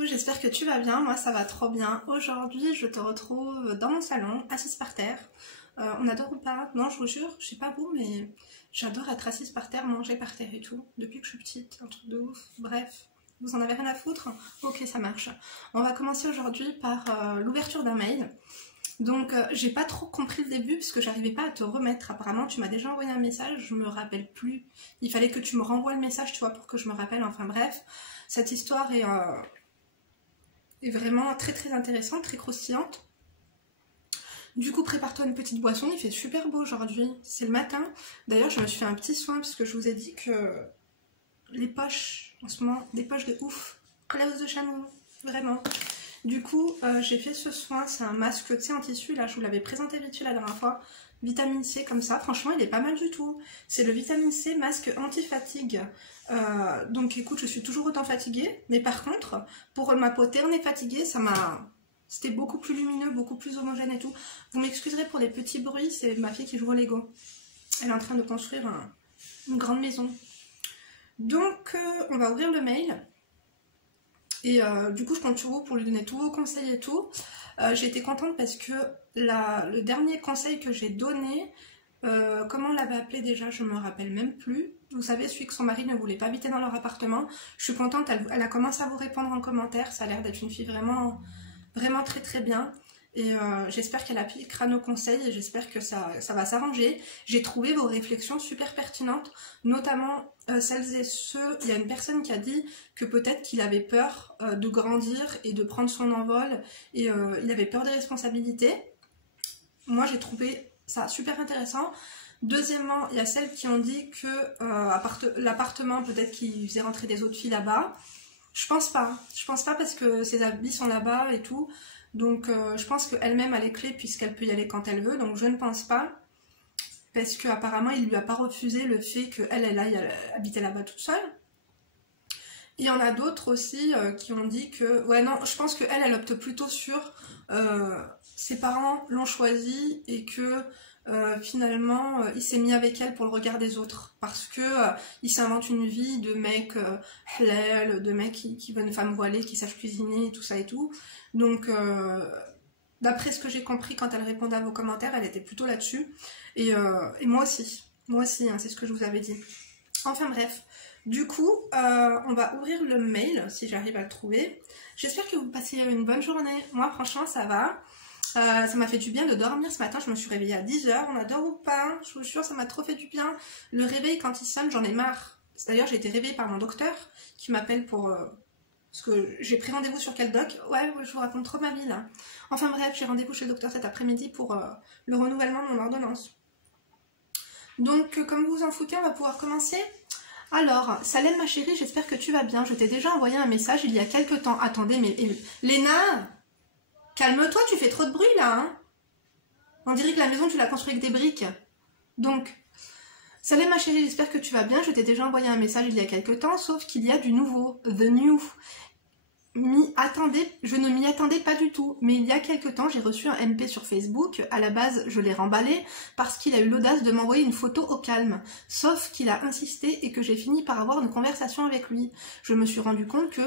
Coucou, j'espère que tu vas bien, moi ça va trop bien. Aujourd'hui je te retrouve dans mon salon, assise par terre. On adore ou pas? Non, je vous jure, je sais pas vous, mais j'adore être assise par terre, manger par terre et tout. Depuis que je suis petite, un truc de ouf. Bref, vous en avez rien à foutre? Ok, ça marche. On va commencer aujourd'hui par l'ouverture d'un mail. Donc j'ai pas trop compris le début parce que j'arrivais pas à te remettre. Apparemment tu m'as déjà envoyé un message, je me rappelle plus. Il fallait que tu me renvoies le message, tu vois, pour que je me rappelle. Enfin bref, cette histoire est vraiment très très intéressante, très croustillante. Du coup, prépare-toi une petite boisson, il fait super beau aujourd'hui, c'est le matin. D'ailleurs, je me suis fait un petit soin parce que je vous ai dit que les poches, en ce moment, des poches de ouf, Klaus de Chameau, vraiment. Du coup, j'ai fait ce soin, c'est un masque, tu sais, en tissu, là, je vous l'avais présenté vite fait la dernière fois, vitamine C comme ça, franchement, il est pas mal du tout. C'est le vitamine C masque anti-fatigue. Donc écoute, je suis toujours autant fatiguée, mais par contre, pour ma peau terne et fatiguée, c'était beaucoup plus lumineux, beaucoup plus homogène et tout. Vous m'excuserez pour les petits bruits, c'est ma fille qui joue au Lego. Elle est en train de construire une grande maison. Donc, on va ouvrir le mail. Et du coup, je compte sur vous pour lui donner tous vos conseils et tout. J'ai été contente parce que le dernier conseil que j'ai donné, comment on l'avait appelé déjà, je me rappelle même plus. Vous savez, celui que son mari ne voulait pas habiter dans leur appartement. Je suis contente, elle a commencé à vous répondre en commentaire. Ça a l'air d'être une fille vraiment, vraiment très très bien. Et j'espère qu'elle appliquera nos conseils et j'espère que ça va s'arranger. J'ai trouvé vos réflexions super pertinentes, notamment celles et ceux, il y a une personne qui a dit que peut-être qu'il avait peur de grandir et de prendre son envol et il avait peur des responsabilités. Moi j'ai trouvé ça super intéressant. Deuxièmement, il y a celles qui ont dit que l'appartement, peut-être qu'il faisait rentrer des autres filles là-bas. Je pense pas parce que ses habits sont là-bas et tout. Donc je pense qu'elle-même a les clés puisqu'elle peut y aller quand elle veut, donc je ne pense pas. Parce qu'apparemment il lui a pas refusé le fait qu'elle aille habiter là-bas toute seule. Il y en a d'autres aussi qui ont dit que... Ouais non, je pense qu'elle, elle opte plutôt sur... ses parents l'ont choisi et que finalement il s'est mis avec elle pour le regard des autres. Parce que il s'invente une vie de mec halal, de mec qui veut une femme voilée, qui sache cuisiner et tout ça et tout. Donc d'après ce que j'ai compris quand elle répondait à vos commentaires, elle était plutôt là-dessus. Et moi aussi, hein, c'est ce que je vous avais dit. Enfin bref, du coup, on va ouvrir le mail, si j'arrive à le trouver. J'espère que vous passez une bonne journée. Moi, franchement, ça va. Ça m'a fait du bien de dormir ce matin, je me suis réveillée à 10 h, on adore ou pas, je vous jure, ça m'a trop fait du bien. Le réveil, quand il sonne, j'en ai marre. D'ailleurs, j'ai été réveillée par mon docteur, qui m'appelle pour... parce que j'ai pris rendez-vous sur quel doc? Ouais, je vous raconte trop ma vie, là. Enfin bref, j'ai rendez-vous chez le docteur cet après-midi pour le renouvellement de mon ordonnance. Donc, comme vous vous en foutez, on va pouvoir commencer. Alors, Salem ma chérie, j'espère que tu vas bien. Je t'ai déjà envoyé un message il y a quelques temps. Attendez, mais Léna, calme-toi, tu fais trop de bruit là. Hein, on dirait que la maison, tu l'as construite avec des briques. Donc, Salem ma chérie, j'espère que tu vas bien. Je t'ai déjà envoyé un message il y a quelques temps, sauf qu'il y a du nouveau, the new. Je ne m'y attendais pas du tout, mais il y a quelques temps j'ai reçu un MP sur Facebook. À la base je l'ai remballé parce qu'il a eu l'audace de m'envoyer une photo au calme, sauf qu'il a insisté et que j'ai fini par avoir une conversation avec lui. Je me suis rendu compte que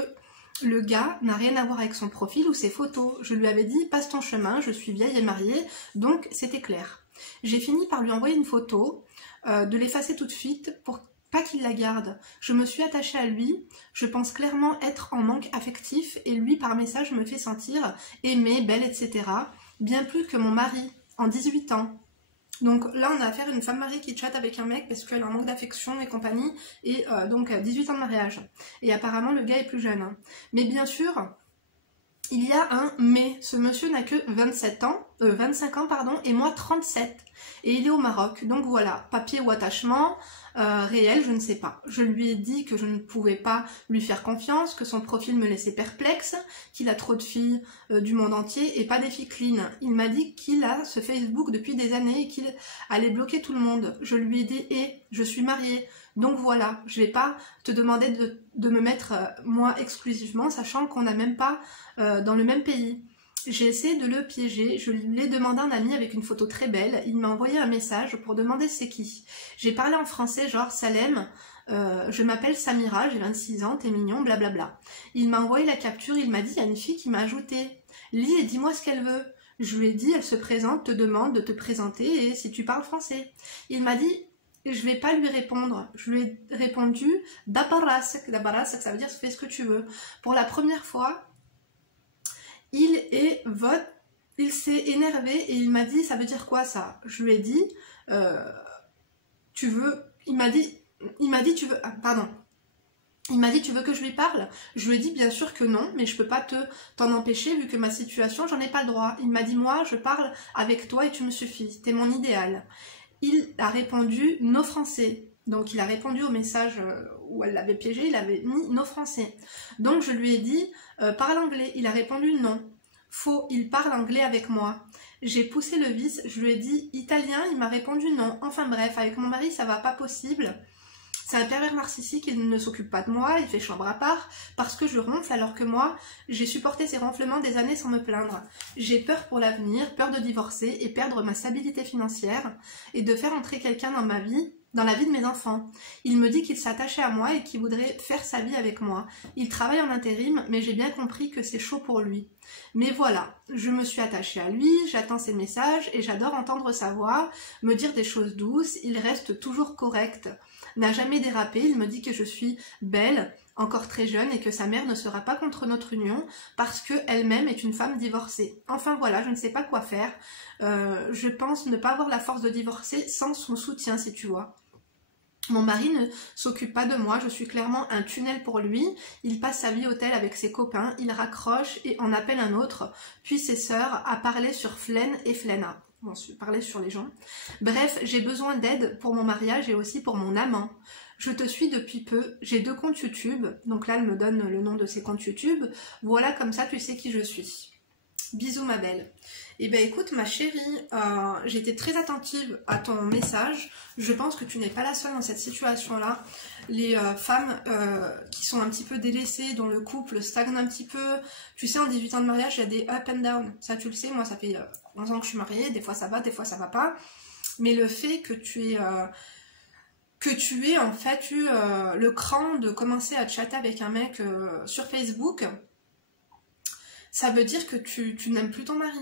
le gars n'a rien à voir avec son profil ou ses photos. Je lui avais dit passe ton chemin, je suis vieille et mariée, donc c'était clair. J'ai fini par lui envoyer une photo, de l'effacer tout de suite pour pas qu'il la garde. Je me suis attachée à lui, je pense clairement être en manque affectif et lui par message me fait sentir aimée, belle, etc. Bien plus que mon mari, en 18 ans. Donc là on a affaire à une femme mariée qui chatte avec un mec parce qu'elle a un manque d'affection et compagnie, et donc 18 ans de mariage. Et apparemment le gars est plus jeune. Hein. Mais bien sûr, il y a un mais, ce monsieur n'a que 25 ans pardon, et moi 37. Et il est au Maroc, donc voilà, papier ou attachement, réel, je ne sais pas. Je lui ai dit que je ne pouvais pas lui faire confiance, que son profil me laissait perplexe, qu'il a trop de filles du monde entier et pas des filles clean. Il m'a dit qu'il a ce Facebook depuis des années et qu'il allait bloquer tout le monde. Je lui ai dit je suis mariée, donc voilà, je vais pas te demander de me mettre moi exclusivement, sachant qu'on n'a même pas dans le même pays. J'ai essayé de le piéger, je lui ai demandé un ami avec une photo très belle, il m'a envoyé un message pour demander c'est qui. J'ai parlé en français genre Salem, je m'appelle Samira, j'ai 26 ans, t'es mignon, blablabla. Il m'a envoyé la capture, il m'a dit, il y a une fille qui m'a ajouté. Lis et dis-moi ce qu'elle veut. Je lui ai dit, elle se présente, te demande de te présenter et si tu parles français. Il m'a dit, je vais pas lui répondre. Je lui ai répondu, dabarasek, dabarasek, ça veut dire fais ce que tu veux. Pour la première fois, il s'est énervé et il m'a dit, ça veut dire quoi ça? Je lui ai dit, tu veux, il m'a dit, tu veux, pardon. Il m'a dit, tu veux que je lui parle? Je lui ai dit, bien sûr que non, mais je peux pas t'en empêcher, vu que ma situation, j'en ai pas le droit. Il m'a dit, moi, je parle avec toi et tu me suffis. T'es mon idéal. Il a répondu, no français. Donc, il a répondu au message où elle l'avait piégé, il avait mis no français. Donc, je lui ai dit, parle anglais. Il a répondu, non. Faux, il parle anglais avec moi. J'ai poussé le vice, je lui ai dit, italien, il m'a répondu non. Enfin bref, avec mon mari, ça va pas possible. C'est un pervers narcissique, il ne s'occupe pas de moi, il fait chambre à part, parce que je ronfle alors que moi, j'ai supporté ces ronflements des années sans me plaindre. J'ai peur pour l'avenir, peur de divorcer et perdre ma stabilité financière, et de faire entrer quelqu'un dans ma vie, dans la vie de mes enfants. Il me dit qu'il s'attachait à moi et qu'il voudrait faire sa vie avec moi. Il travaille en intérim, mais j'ai bien compris que c'est chaud pour lui. Mais voilà, je me suis attachée à lui, j'attends ses messages et j'adore entendre sa voix, me dire des choses douces, il reste toujours correct. N'a jamais dérapé, il me dit que je suis belle, encore très jeune et que sa mère ne sera pas contre notre union parce qu'elle-même est une femme divorcée. Enfin voilà, je ne sais pas quoi faire. Je pense ne pas avoir la force de divorcer sans son soutien, si tu vois. Mon mari ne s'occupe pas de moi, je suis clairement un tunnel pour lui. Il passe sa vie au tel avec ses copains, il raccroche et en appelle un autre, puis ses sœurs à parler sur Flaine et Flaina. Bon, parler sur les gens. Bref, j'ai besoin d'aide pour mon mariage et aussi pour mon amant. Je te suis depuis peu, j'ai 2 comptes YouTube, donc là elle me donne le nom de ses comptes YouTube. Voilà, comme ça tu sais qui je suis. Bisous ma belle. Eh bien écoute ma chérie, j'étais très attentive à ton message. Je pense que tu n'es pas la seule dans cette situation-là. Les femmes qui sont un petit peu délaissées, dont le couple stagne un petit peu. Tu sais, en 18 ans de mariage, il y a des up and down. Ça tu le sais, moi ça fait 11 ans que je suis mariée, des fois ça va, des fois ça va pas. Mais le fait que tu aies en fait eu le cran de commencer à chatter avec un mec sur Facebook, ça veut dire que tu n'aimes plus ton mari.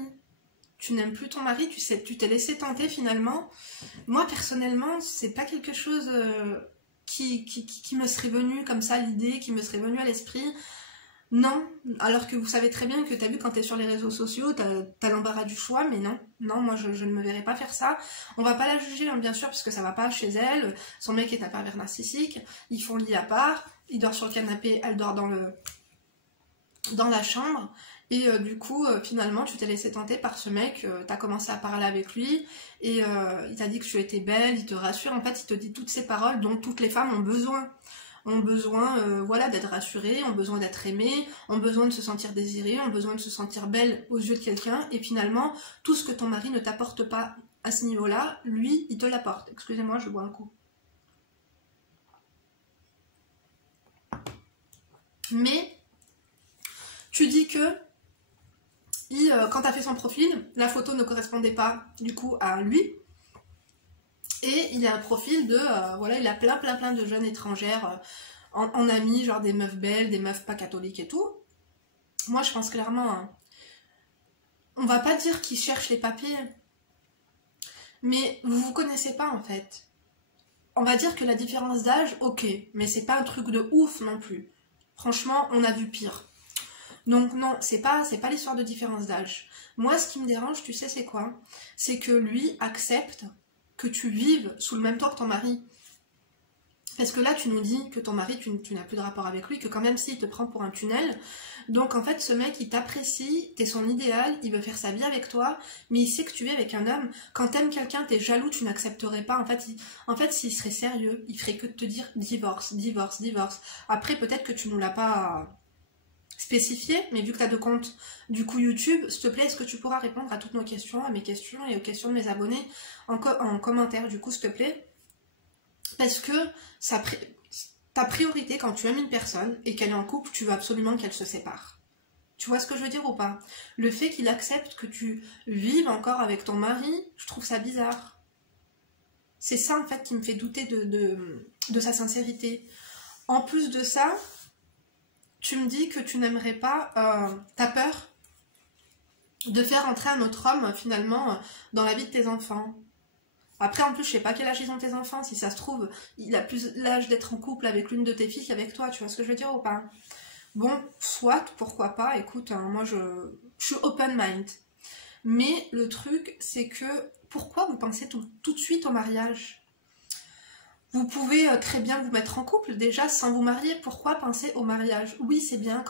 Tu n'aimes plus ton mari, tu t'es laissé tenter finalement. Moi personnellement, c'est pas quelque chose qui me serait venu comme ça, l'idée qui me serait venue à l'esprit. Non, alors que vous savez très bien que t'as vu quand t'es sur les réseaux sociaux, t'as l'embarras du choix, mais non, moi je ne me verrai pas faire ça. On va pas la juger, hein, bien sûr, parce que ça va pas chez elle. Son mec est un pervers narcissique, ils font le lit à part, il dort sur le canapé, elle dort dans la chambre. Et du coup, finalement, tu t'es laissé tenter par ce mec, t'as commencé à parler avec lui, et il t'a dit que tu étais belle, il te rassure, en fait, il te dit toutes ces paroles dont toutes les femmes ont besoin. Voilà, d'être rassurées, ont besoin d'être aimées, ont besoin de se sentir désirées, ont besoin de se sentir belle aux yeux de quelqu'un, et finalement, tout ce que ton mari ne t'apporte pas à ce niveau-là, lui, il te l'apporte. Excusez-moi, je bois un coup. Mais, tu dis que quand tu as fait son profil, la photo ne correspondait pas du coup à lui. Et il a un profil de, voilà, il a plein de jeunes étrangères en amis, genre des meufs belles, des meufs pas catholiques et tout. Moi je pense clairement, hein, on va pas dire qu'il cherche les papiers, mais vous connaissez pas en fait. On va dire que la différence d'âge, ok, mais c'est pas un truc de ouf non plus. Franchement, on a vu pire. Donc non, c'est pas l'histoire de différence d'âge. Moi, ce qui me dérange, tu sais, c'est quoi? C'est que lui accepte que tu vives sous le même toit que ton mari. Parce que là, tu nous dis que ton mari, tu n'as plus de rapport avec lui, que quand même, si, il te prend pour un tunnel. Donc en fait, ce mec, il t'apprécie, t'es son idéal, il veut faire sa vie avec toi, mais il sait que tu es avec un homme. Quand t'aimes quelqu'un, t'es jaloux, tu n'accepterais pas. En fait, s'il serait sérieux, il ferait que de te dire divorce, divorce, divorce. Après, peut-être que tu nous l'as pas spécifié, mais vu que tu as 2 comptes du coup YouTube, s'il te plaît, est-ce que tu pourras répondre à toutes nos questions, à mes questions et aux questions de mes abonnés en commentaire, du coup, s'il te plaît, parce que ta priorité quand tu aimes une personne et qu'elle est en couple, tu veux absolument qu'elle se sépare. Tu vois ce que je veux dire ou pas? Le fait qu'il accepte que tu vives encore avec ton mari, je trouve ça bizarre. C'est ça en fait qui me fait douter de sa sincérité. En plus de ça, tu me dis que tu n'aimerais pas, t'as peur de faire entrer un autre homme finalement dans la vie de tes enfants. Après en plus je sais pas quel âge ils ont tes enfants, si ça se trouve il a plus l'âge d'être en couple avec l'une de tes filles qu'avec toi, tu vois ce que je veux dire ou pas? Bon, soit, pourquoi pas, écoute, hein, moi je suis open mind. Mais le truc c'est que pourquoi vous pensez tout de suite au mariage? Vous pouvez très bien vous mettre en couple déjà sans vous marier. Pourquoi penser au mariage? Oui, c'est bien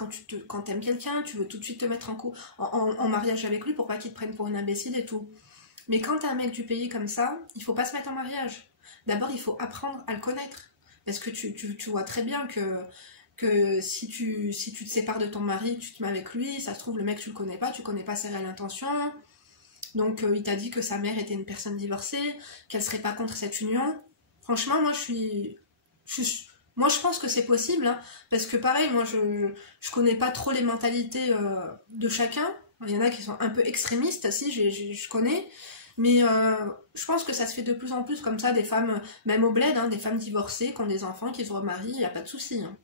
quand t'aimes quelqu'un, tu veux tout de suite te mettre en mariage avec lui pour pas qu'il te prenne pour une imbécile et tout. Mais quand t'es un mec du pays comme ça, il faut pas se mettre en mariage. D'abord, il faut apprendre à le connaître. Parce que tu vois très bien que si tu te sépares de ton mari, tu te mets avec lui, ça se trouve le mec tu connais pas ses réelles intentions. Donc il t'a dit que sa mère était une personne divorcée, qu'elle serait pas contre cette union. Franchement, moi, moi, je pense que c'est possible, hein, parce que pareil, moi, je connais pas trop les mentalités de chacun. Il y en a qui sont un peu extrémistes, si, je connais. Mais je pense que ça se fait de plus en plus comme ça, des femmes, même au bled, hein, des femmes divorcées, qui ont des enfants, qui se remarient, il n'y a pas de souci. Hein.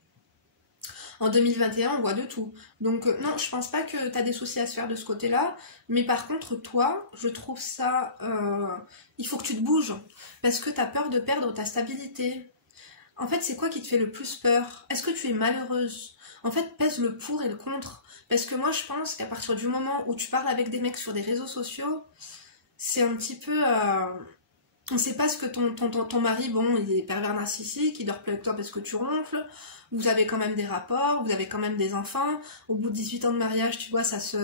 En 2021, on voit de tout. Donc non, je pense pas que tu as des soucis à se faire de ce côté-là. Mais par contre, toi, je trouve ça... il faut que tu te bouges. Parce que tu as peur de perdre ta stabilité. En fait, c'est quoi qui te fait le plus peur? Est-ce que tu es malheureuse? En fait, pèse le pour et le contre. Parce que moi, je pense qu'à partir du moment où tu parles avec des mecs sur des réseaux sociaux, c'est un petit peu... on ne sait pas ce que ton mari, bon, il est pervers narcissique, il dort plus avec toi parce que tu ronfles, vous avez quand même des rapports, vous avez quand même des enfants, au bout de 18 ans de mariage, tu vois, ça se...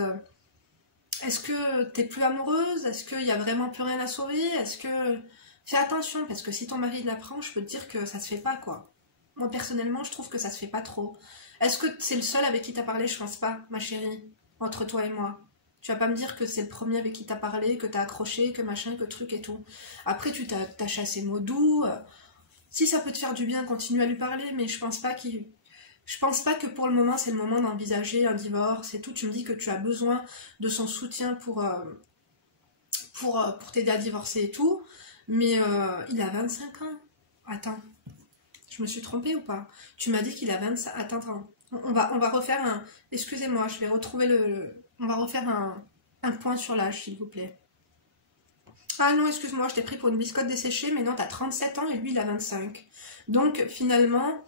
Est-ce que t'es plus amoureuse? Est-ce qu'il y a vraiment plus rien à sauver? Est-ce que... Fais attention, parce que si ton mari l'apprend, je peux te dire que ça se fait pas, quoi. Moi, personnellement, je trouve que ça se fait pas trop. Est-ce que c'est le seul avec qui t'as parlé? Je pense pas, ma chérie, entre toi et moi. Tu vas pas me dire que c'est le premier avec qui t'as parlé, que t'as accroché, que machin, que truc et tout. Après, tu t'as chassé mot doux. Si ça peut te faire du bien, continue à lui parler, mais je pense pas que pour le moment, c'est le moment d'envisager un divorce et tout. Tu me dis que tu as besoin de son soutien pour t'aider à divorcer et tout. Mais il a 25 ans. Attends, je me suis trompée ou pas? Tu m'as dit qu'il a 25... Attends. On va refaire un... Excusez-moi, je vais retrouver on va refaire un point sur l'âge, s'il vous plaît. Ah non, excuse-moi, je t'ai pris pour une biscotte desséchée, mais non, t'as 37 ans et lui, il a 25. Donc, finalement,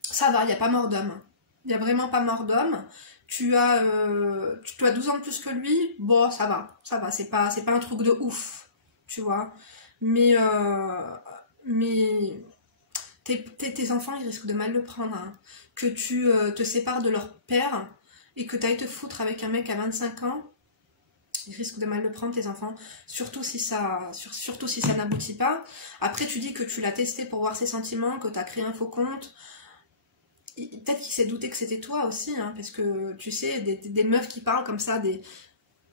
ça va, il n'y a pas mort d'homme. Il n'y a vraiment pas mort d'homme. Tu as 12 ans de plus que lui, bon, ça va, c'est pas un truc de ouf, tu vois. Mais tes enfants, ils risquent de mal le prendre. Hein. Que tu te sépares de leur père et que tu ailles te foutre avec un mec à 25 ans, ils risquent de mal le prendre, tes enfants, surtout si ça n'aboutit pas. Après, tu dis que tu l'as testé pour voir ses sentiments, que tu as créé un faux compte. Peut-être qu'il s'est douté que c'était toi aussi, hein, parce que tu sais, des meufs qui parlent comme ça,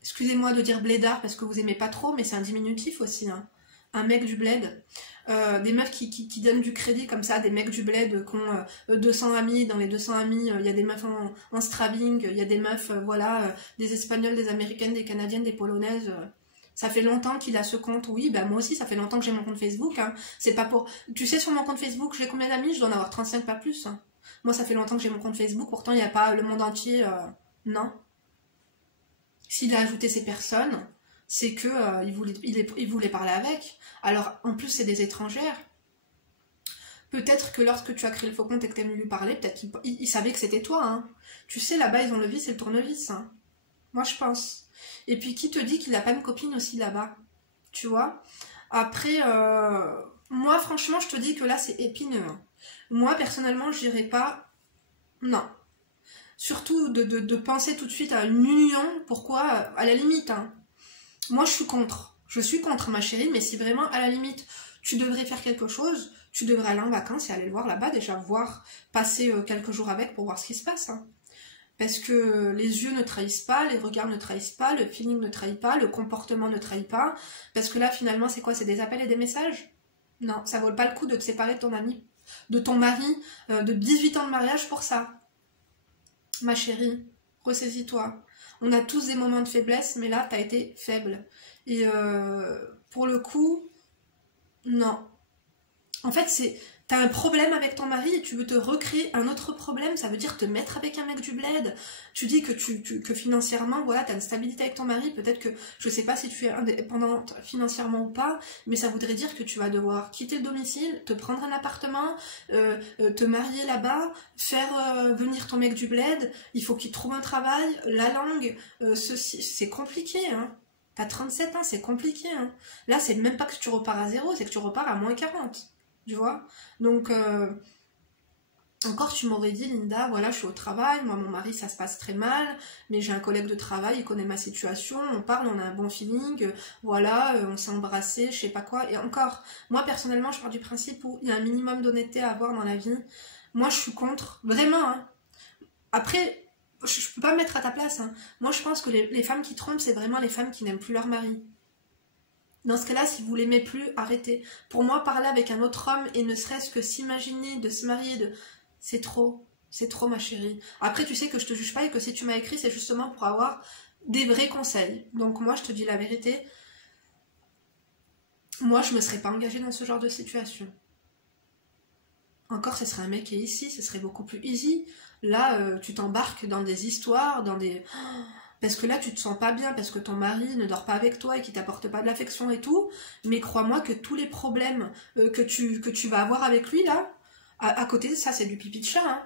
excusez-moi de dire blédard parce que vous aimez pas trop, mais c'est un diminutif aussi, hein. Un mec du bled. Des meufs qui donnent du crédit comme ça, des mecs du bled qui ont 200 amis, dans les 200 amis, il y a des meufs en strabbing, il y a des meufs, voilà, des espagnols, des américaines, des canadiennes, des polonaises. Ça fait longtemps qu'il a ce compte, oui, ben moi aussi, ça fait longtemps que j'ai mon compte Facebook, hein. C'est pas pour... Tu sais, sur mon compte Facebook, j'ai combien d'amis? Je dois en avoir 35, pas plus. Hein. Moi, ça fait longtemps que j'ai mon compte Facebook, pourtant, il n'y a pas le monde entier, non. S'il a ajouté ces personnes, c'est que il voulait parler avec. Alors, en plus, c'est des étrangères. Peut-être que lorsque tu as créé le faux compte et que tu es venu lui parler, peut-être qu'il savait que c'était toi. Hein. Tu sais, là-bas, ils ont le vis et le tournevis. Hein. Moi, je pense. Et puis, qui te dit qu'il n'a pas une copine aussi là-bas? Tu vois? Après, moi, franchement, je te dis que là, c'est épineux. Hein. Moi, personnellement, je dirais pas... Non. Surtout de penser tout de suite à une union. Pourquoi? À la limite, hein. Moi, je suis contre. Je suis contre, ma chérie, mais si vraiment, à la limite, tu devrais faire quelque chose, tu devrais aller en vacances et aller le voir là-bas, déjà voir, passer quelques jours avec pour voir ce qui se passe. Hein. Parce que les yeux ne trahissent pas, les regards ne trahissent pas, le feeling ne trahit pas, le comportement ne trahit pas. Parce que là, finalement, c'est quoi? C'est des appels et des messages? Non, ça vaut pas le coup de te séparer de ton ami, de ton mari, de 18 ans de mariage pour ça. Ma chérie, ressaisis-toi. On a tous des moments de faiblesse, mais là, t'as été faible. Et pour le coup, Non. En fait, t'as un problème avec ton mari et tu veux te recréer un autre problème, ça veut dire te mettre avec un mec du bled. Tu dis que financièrement, voilà, t'as une stabilité avec ton mari, peut-être que, je sais pas si tu es indépendante financièrement ou pas, mais ça voudrait dire que tu vas devoir quitter le domicile, te prendre un appartement, te marier là-bas, faire venir ton mec du bled, il faut qu'il trouve un travail, la langue, c'est compliqué, hein. T'as 37 ans, c'est compliqué, hein. Là, c'est même pas que tu repars à zéro, c'est que tu repars à -40. Tu vois. Donc, encore tu m'aurais dit, Linda, voilà, je suis au travail, moi, mon mari, ça se passe très mal, mais j'ai un collègue de travail, il connaît ma situation, on parle, on a un bon feeling, voilà, on s'est embrassé, je sais pas quoi. Et encore, moi, personnellement, je pars du principe où il y a un minimum d'honnêteté à avoir dans la vie. Moi, je suis contre, vraiment, hein. Après, je peux pas me mettre à ta place, hein. Moi, je pense que les femmes qui trompent, c'est vraiment les femmes qui n'aiment plus leur mari. Dans ce cas-là, si vous l'aimez plus, arrêtez. Pour moi, parler avec un autre homme et ne serait-ce que s'imaginer de se marier, c'est trop ma chérie. Après, tu sais que je te juge pas et que si tu m'as écrit, c'est justement pour avoir des vrais conseils. Donc moi, je te dis la vérité, moi, je me serais pas engagée dans ce genre de situation. Encore, ce serait un mec qui est ici, ce serait beaucoup plus easy. Là, tu t'embarques dans des histoires, dans des... Parce que là, tu te sens pas bien, parce que ton mari ne dort pas avec toi et qu'il t'apporte pas de l'affection et tout. Mais crois-moi que tous les problèmes que tu vas avoir avec lui, là, à côté de ça, c'est du pipi de chat, hein.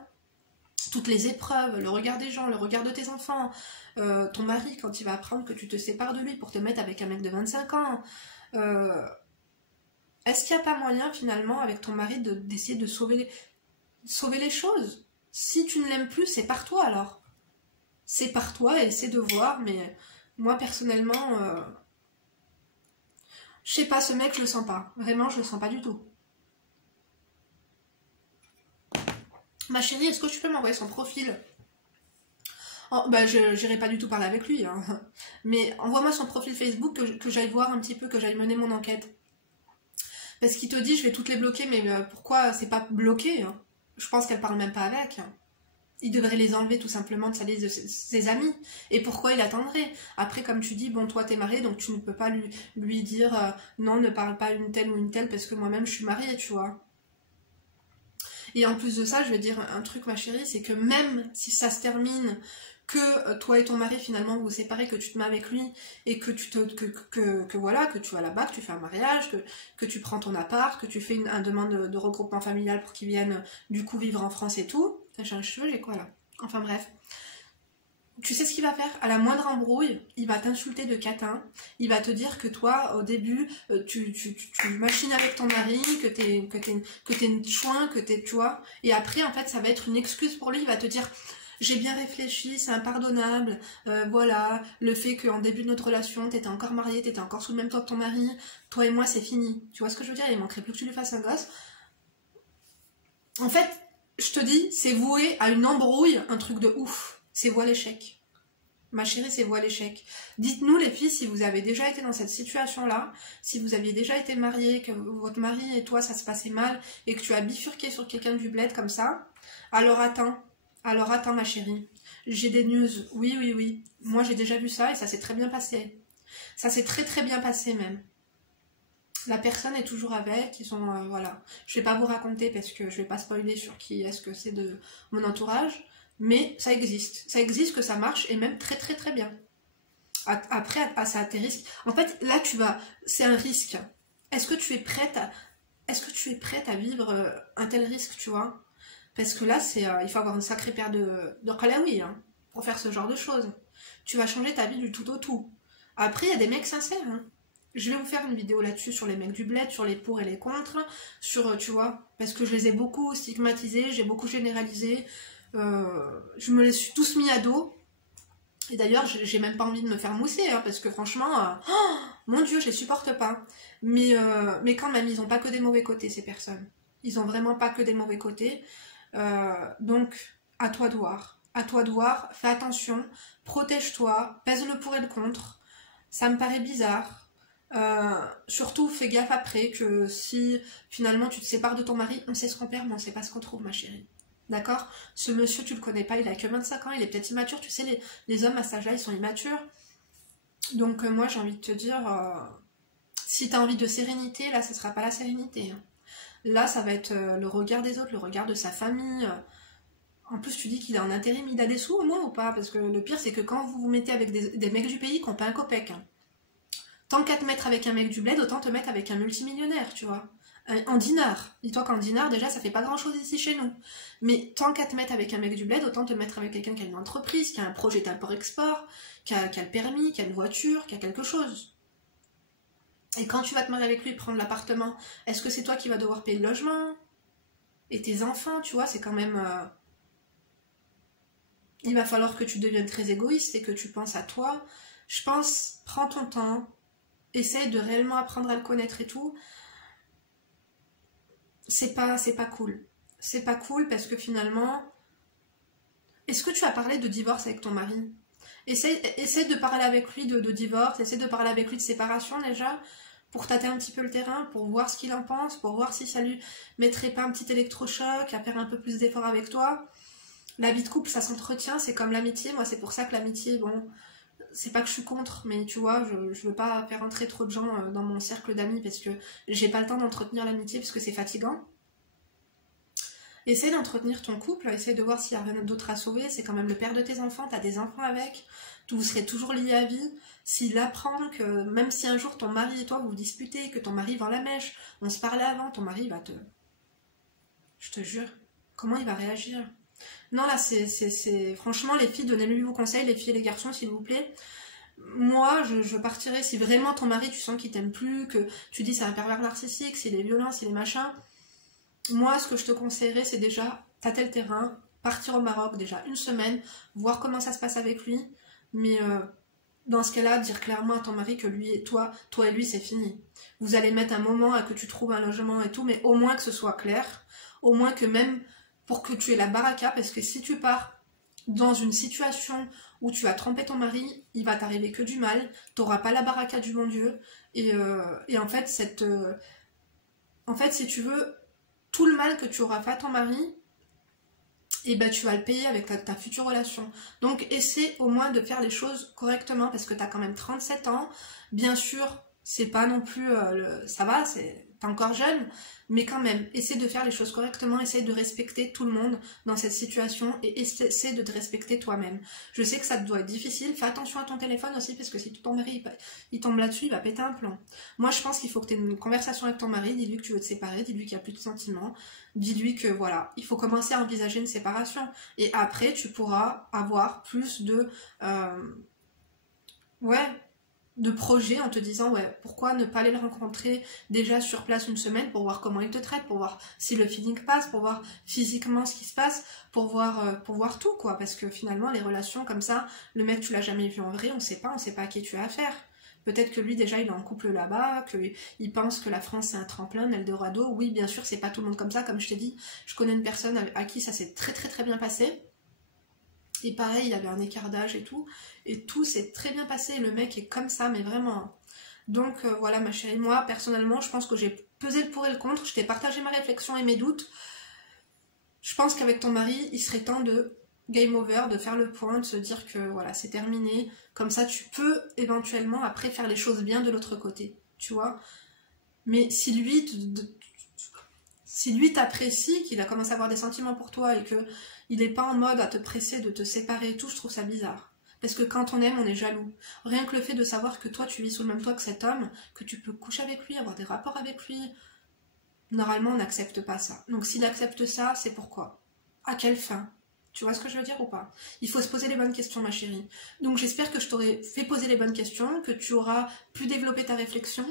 Toutes les épreuves, le regard des gens, le regard de tes enfants, ton mari, quand il va apprendre que tu te sépares de lui pour te mettre avec un mec de 25 ans, est-ce qu'il n'y a pas moyen, finalement, avec ton mari, d'essayer de sauver les choses? Si tu ne l'aimes plus, c'est par toi, alors. C'est par toi et essaie de voir, mais moi personnellement, je sais pas, ce mec je le sens pas, vraiment je le sens pas du tout. Ma chérie, est-ce que tu peux m'envoyer son profil? Oh, bah je n'irai pas du tout parler avec lui, hein. Mais envoie-moi son profil Facebook que j'aille voir un petit peu, que j'aille mener mon enquête. Parce qu'il te dit je vais toutes les bloquer, mais pourquoi c'est pas bloqué, hein? Je pense qu'elle parle même pas avec, hein. Il devrait les enlever tout simplement de sa liste de ses amis. Et pourquoi il attendrait? Après, comme tu dis, bon, toi t'es mariée, donc tu ne peux pas lui dire non, ne parle pas une telle ou une telle, parce que moi-même je suis mariée, tu vois. Et en plus de ça, je vais dire un truc, ma chérie, c'est que même si ça se termine, que toi et ton mari finalement vous vous séparez, que tu te mets avec lui et que voilà, que tu vas là-bas, que tu fais un mariage, que tu prends ton appart, que tu fais une demande de regroupement familial pour qu'ils viennent du coup vivre en France et tout. J'ai un cheveu, j'ai quoi là? Enfin bref. Tu sais ce qu'il va faire? À la moindre embrouille, il va t'insulter de catin. Il va te dire que toi, au début, tu machines avec ton mari, que t'es une chouin, que t'es, tu vois. Et après, en fait, ça va être une excuse pour lui. Il va te dire, j'ai bien réfléchi, c'est impardonnable. Voilà, le fait qu'en début de notre relation, t'étais encore mariée, t'étais encore sous le même toit que ton mari. Toi et moi, c'est fini. Tu vois ce que je veux dire? Il manquerait plus que tu lui fasses un gosse. En fait, je te dis, c'est voué à une embrouille, un truc de ouf. C'est voie l'échec. Ma chérie, c'est voie l'échec. Dites-nous les filles si vous avez déjà été dans cette situation-là, si vous aviez déjà été mariée, que votre mari et toi ça se passait mal et que tu as bifurqué sur quelqu'un du bled comme ça. Alors attends ma chérie. J'ai des news. Oui, oui, oui. Moi j'ai déjà vu ça et ça s'est très bien passé. Ça s'est très très bien passé même. La personne est toujours avec, ils sont, voilà. Je vais pas vous raconter parce que je vais pas spoiler sur qui est-ce que c'est de mon entourage, mais ça existe. Ça existe, que ça marche, et même très très très bien. Après, ça a tes risques. En fait, là, c'est un risque. Est-ce que tu es prête à vivre un tel risque, tu vois? Parce que là, il faut avoir une sacrée paire de khalaoui, hein, pour faire ce genre de choses. Tu vas changer ta vie du tout au tout. Après, il y a des mecs sincères, hein. Je vais vous faire une vidéo là-dessus sur les mecs du bled, sur les pour et les contre, sur, tu vois, parce que je les ai beaucoup stigmatisés, j'ai beaucoup généralisé, je me les suis tous mis à dos, et d'ailleurs j'ai même pas envie de me faire mousser, hein, parce que franchement, oh, mon Dieu, je les supporte pas. Mais quand même, ils ont pas que des mauvais côtés, ces personnes. Ils ont vraiment pas que des mauvais côtés. Donc, à toi de voir, fais attention, protège-toi, pèse le pour et le contre. Ça me paraît bizarre. Surtout fais gaffe après que si finalement tu te sépares de ton mari, on sait ce qu'on perd mais on sait pas ce qu'on trouve, ma chérie. D'accord? Ce monsieur tu le connais pas, il a que 25 ans, il est peut-être immature, tu sais les hommes à cet âge là ils sont immatures. Donc moi j'ai envie de te dire, Si tu as envie de sérénité, là, ce sera pas la sérénité. Hein. Là, ça va être le regard des autres, le regard de sa famille. En plus, tu dis qu'il est en intérim, il a des sous au moins ou pas? Parce que le pire, c'est que quand vous vous mettez avec des mecs du pays qui n'ont pas un copec, hein. Tant qu'à te mettre avec un mec du bled, autant te mettre avec un multimillionnaire, tu vois. En dinar. Dis-toi qu'en dinar, déjà, ça fait pas grand-chose ici chez nous. Mais tant qu'à te mettre avec un mec du bled, autant te mettre avec quelqu'un qui a une entreprise, qui a un projet d'import-export, qui a le permis, qui a une voiture, qui a quelque chose. Et quand tu vas te marier avec lui, prendre l'appartement, est-ce que c'est toi qui vas devoir payer le logement? Et tes enfants, tu vois, c'est quand même... Il va falloir que tu deviennes très égoïste et que tu penses à toi. Je pense, prends ton temps, essaye de réellement apprendre à le connaître et tout. C'est pas cool. C'est pas cool parce que finalement... Est-ce que tu as parlé de divorce avec ton mari? Essaye de parler avec lui de divorce, essaye de parler avec lui de séparation déjà, pour tâter un petit peu le terrain, pour voir ce qu'il en pense, pour voir si ça lui mettrait pas un petit électrochoc, à faire un peu plus d'efforts avec toi. La vie de couple, ça s'entretient, c'est comme l'amitié. Moi, c'est pour ça que l'amitié, bon, c'est pas que je suis contre, mais tu vois, je veux pas faire entrer trop de gens dans mon cercle d'amis parce que j'ai pas le temps d'entretenir l'amitié parce que c'est fatigant. Essaye d'entretenir ton couple, essaye de voir s'il y a rien d'autre à sauver. C'est quand même le père de tes enfants, t'as des enfants avec, vous serez toujours liés à vie. S'il apprend que même si un jour ton mari et toi vous vous disputez, que ton mari vend la mèche, on se parlait avant, ton mari va te... Je te jure, comment il va réagir? Non, là, c'est... Franchement, les filles, donnez-lui vos conseils, les filles et les garçons, s'il vous plaît. Moi, je partirais, si vraiment ton mari, tu sens qu'il t'aime plus, que tu dis c'est un pervers narcissique, s'il est violent, s'il est machin, moi, ce que je te conseillerais, c'est déjà tâter le terrain, partir au Maroc, déjà une semaine, voir comment ça se passe avec lui, mais dans ce cas-là, dire clairement à ton mari que lui et toi et lui, c'est fini. Vous allez mettre un moment à que tu trouves un logement et tout, mais au moins que ce soit clair, au moins que même... pour que tu aies la baraka, parce que si tu pars dans une situation où tu as trompé ton mari, il va t'arriver que du mal, tu n'auras pas la baraka du bon Dieu, et en fait, si tu veux, tout le mal que tu auras fait à ton mari, et ben tu vas le payer avec ta future relation. Donc essaie au moins de faire les choses correctement, parce que tu as quand même 37 ans, bien sûr, c'est pas non plus, ça va, t'es encore jeune, mais quand même, essaie de faire les choses correctement, essaie de respecter tout le monde dans cette situation et essaie de te respecter toi-même. Je sais que ça doit être difficile, fais attention à ton téléphone aussi, parce que si ton mari il tombe là-dessus, il va péter un plomb. Moi, je pense qu'il faut que tu aies une conversation avec ton mari, dis-lui que tu veux te séparer, dis-lui qu'il n'y a plus de sentiments, dis-lui que voilà, il faut commencer à envisager une séparation. Et après, tu pourras avoir plus de... de projet en te disant ouais, pourquoi ne pas aller le rencontrer déjà sur place une semaine pour voir comment il te traite, pour voir si le feeling passe, pour voir physiquement ce qui se passe, pour voir tout quoi, parce que finalement les relations comme ça, le mec tu l'as jamais vu en vrai, on sait pas à qui tu as affaire. Peut-être que lui déjà il est en couple là-bas, qu'il pense que la France c'est un tremplin, un Eldorado. Oui bien sûr c'est pas tout le monde comme ça, comme je t'ai dit, je connais une personne à qui ça s'est très très très bien passé. Et pareil, il y avait un écart d'âge et tout s'est très bien passé, le mec est comme ça, mais vraiment. Donc voilà ma chérie, moi personnellement, je pense que j'ai pesé le pour et le contre, je t'ai partagé ma réflexion et mes doutes. Je pense qu'avec ton mari, il serait temps de game over, de faire le point, de se dire que voilà, c'est terminé. Comme ça, tu peux éventuellement après faire les choses bien de l'autre côté, tu vois. Mais si lui t'apprécie, qu'il a commencé à avoir des sentiments pour toi et que il n'est pas en mode à te presser de te séparer et tout, je trouve ça bizarre. Parce que quand on aime, on est jaloux. Rien que le fait de savoir que toi, tu vis sous le même toit que cet homme, que tu peux coucher avec lui, avoir des rapports avec lui, normalement, on n'accepte pas ça. Donc s'il accepte ça, c'est pourquoi? À quelle fin? Tu vois ce que je veux dire ou pas? Il faut se poser les bonnes questions, ma chérie. Donc j'espère que je t'aurai fait poser les bonnes questions, que tu auras pu développer ta réflexion,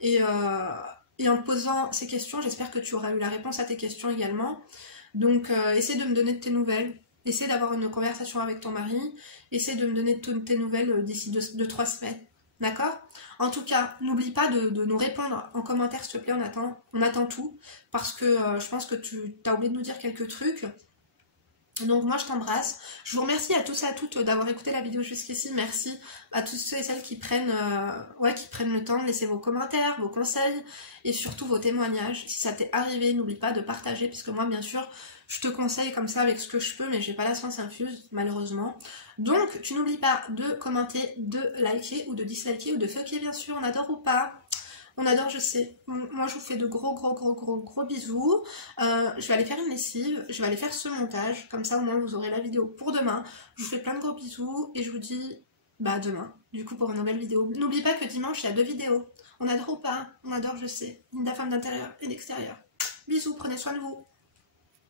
et en te posant ces questions, j'espère que tu auras eu la réponse à tes questions également. Donc essaie de me donner de tes nouvelles, essaie d'avoir une conversation avec ton mari, essaie de me donner de tes nouvelles d'ici 2-3 semaines. D'accord? En tout cas, n'oublie pas de nous répondre en commentaire, s'il te plaît, on attend tout, parce que je pense que tu as oublié de nous dire quelques trucs. Donc moi je t'embrasse, je vous remercie à tous et à toutes d'avoir écouté la vidéo jusqu'ici, merci à tous ceux et celles qui prennent le temps de laisser vos commentaires, vos conseils et surtout vos témoignages. Si ça t'est arrivé, n'oublie pas de partager, puisque moi bien sûr je te conseille comme ça avec ce que je peux, mais j'ai pas la science infuse malheureusement. Donc tu n'oublies pas de commenter, de liker ou de disliker ou de fucker bien sûr, on adore ou pas. On adore, je sais. Moi, je vous fais de gros bisous. Je vais aller faire une lessive. Je vais aller faire ce montage. Comme ça, au moins, vous aurez la vidéo pour demain. Je vous fais plein de gros bisous. Et je vous dis, bah, demain. Du coup, pour une nouvelle vidéo. N'oubliez pas que dimanche, il y a 2 vidéos. On adore ou pas? On adore, je sais. Linda, femme d'intérieur et d'extérieur. Bisous, prenez soin de vous.